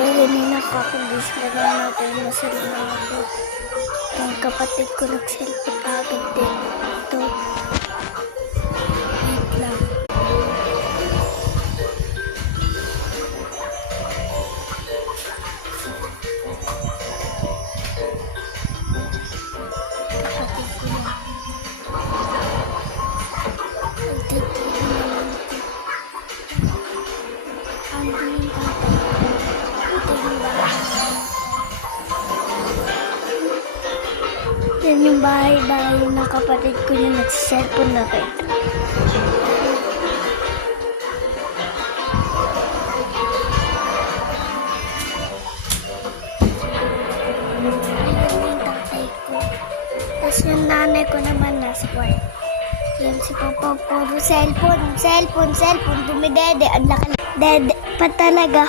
Kaya nakakabis na lang natin masala na ako. Ang kapatid ko nag-cellphone agad din. Ito. Wait lang. Kapatid ko na. Yan yung bahay-bahay ng kapatid ko na nag-cellphone na rin. Ayun yung tatay ko. Tapos yung nanay ko naman nasa work. Yan si Papa, puro cellphone, dumidede, ang laki. Dede pa talaga.